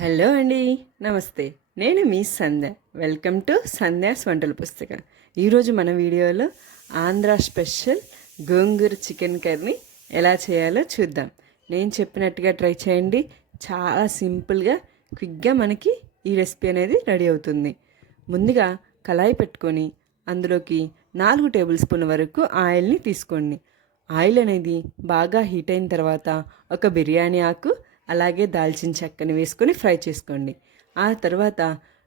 Hello అండి, నమస్తే. నేను మీ సంధ్య. వెల్కమ్ టు సంధ్యాస్ వంటల పుస్తకం. ఈరోజు మన వీడియోలో ఆంధ్ర స్పెషల్ గోంగూర చికెన్ కర్రీ ఎలా చేయాలో చూద్దాం. నేను చెప్పినట్టుగా ట్రై చేయండి. చాలా సింపుల్గా క్విక్గా మనకి ఈ రెసిపీ అనేది రెడీ అవుతుంది. ముందుగా కళాయి పెట్టుకొని అందులోకి 4 టేబుల్ స్పూన్ల వరకు ఆయిల్ని తీసుకోండి. ఆయిల్ అనేది బాగా హీట్ అయిన తర్వాత ఒక బిర్యానీ ఆకు అలాగే దాల్చిన చెక్కని వేసుకొని ఫ్రై చేసుకోండి. ఆ తర్వాత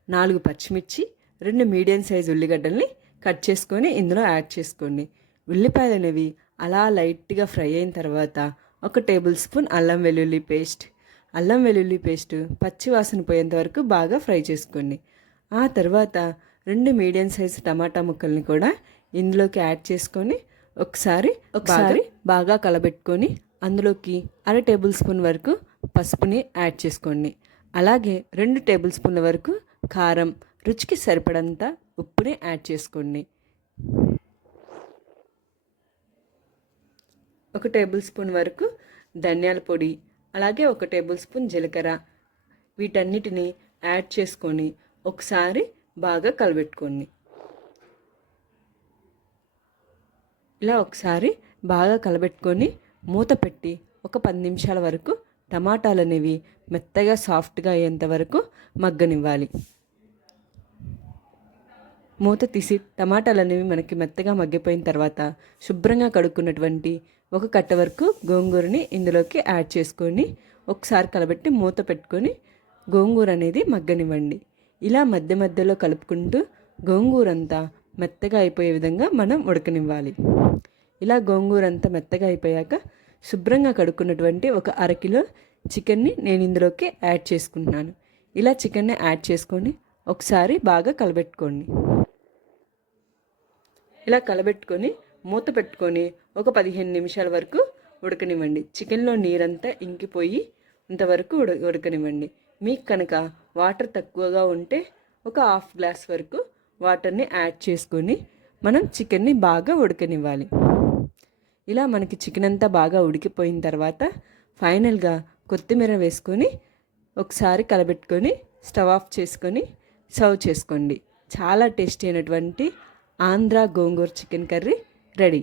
4 పచ్చిమిర్చి, 2 మీడియం సైజు ఉల్లిగడ్డల్ని కట్ చేసుకొని ఇందులో యాడ్ చేసుకోండి. ఉల్లిపాయలు అనేవి అలా లైట్గా ఫ్రై అయిన తర్వాత 1 టేబుల్ స్పూన్ అల్లం వెల్లుల్లి పేస్ట్ పచ్చి వాసన పోయేంత వరకు బాగా ఫ్రై చేసుకోండి. ఆ తర్వాత 2 మీడియం సైజు టమాటా ముక్కల్ని కూడా ఇందులోకి యాడ్ చేసుకొని ఒకసారి బాగా కలబెట్టుకొని అందులోకి 1/2 టేబుల్ స్పూన్ వరకు పసుపుని యాడ్ చేసుకోండి. అలాగే 2 టేబుల్ స్పూన్ల వరకు కారం, రుచికి సరిపడంత ఉప్పుని యాడ్ చేసుకోండి. 1 టేబుల్ స్పూన్ వరకు ధనియాల పొడి, అలాగే 1 టేబుల్ స్పూన్ జీలకర్ర, వీటన్నిటిని యాడ్ చేసుకొని ఒకసారి బాగా కలబెట్టుకోండి. ఇలా ఒకసారి బాగా కలబెట్టుకొని మూత పెట్టి ఒక 10 నిమిషాల వరకు టమాటాలు అనేవి మెత్తగా సాఫ్ట్గా అయ్యేంత వరకు మగ్గనివ్వాలి. మూత తీసి టమాటాలు అనేవి మనకి మెత్తగా మగ్గిపోయిన తర్వాత శుభ్రంగా కడుక్కున్నటువంటి 1 కట్ట వరకు గోంగూరని ఇందులోకి యాడ్ చేసుకొని ఒకసారి కలబెట్టి మూత పెట్టుకొని గోంగూర అనేది మగ్గనివ్వండి. ఇలా మధ్య మధ్యలో కలుపుకుంటూ గోంగూర అంతా మెత్తగా అయిపోయే విధంగా మనం ఉడకనివ్వాలి. ఇలా గోంగూర అంతా మెత్తగా అయిపోయాక శుభ్రంగా కడుక్కున్నటువంటి 1 అరకిలో చికెన్ని నేను ఇందులోకి యాడ్ చేసుకుంటున్నాను. ఇలా చికెన్ని యాడ్ చేసుకొని ఒకసారి బాగా కలబెట్టుకోండి. ఇలా కలబెట్టుకొని మూత పెట్టుకొని ఒక 15 నిమిషాల వరకు ఉడకనివ్వండి. చికెన్లో నీరంతా ఇంకిపోయి ఇంతవరకు ఉడకనివ్వండి. మీకు కనుక వాటర్ తక్కువగా ఉంటే ఒక హాఫ్ గ్లాస్ వరకు వాటర్ని యాడ్ చేసుకొని మనం చికెన్ని బాగా ఉడకనివ్వాలి. ఇలా మనకి చికెన్ అంతా బాగా ఉడికిపోయిన తర్వాత ఫైనల్గా కొత్తిమీర వేసుకొని ఒకసారి కలబెట్టుకొని స్టవ్ ఆఫ్ చేసుకొని సర్వ్ చేసుకోండి. చాలా టేస్టీ అయినటువంటి ఆంధ్ర గోంగూర చికెన్ కర్రీ రెడీ.